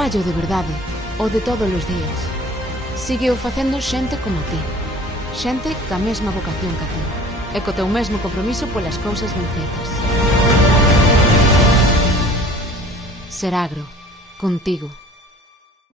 traballo de verdade, o de todos os días. Sígueo facendo xente como ti. Xente ca mesma vocación que ti. E co teu mesmo compromiso polas cousas ben feitas. Seragro, contigo.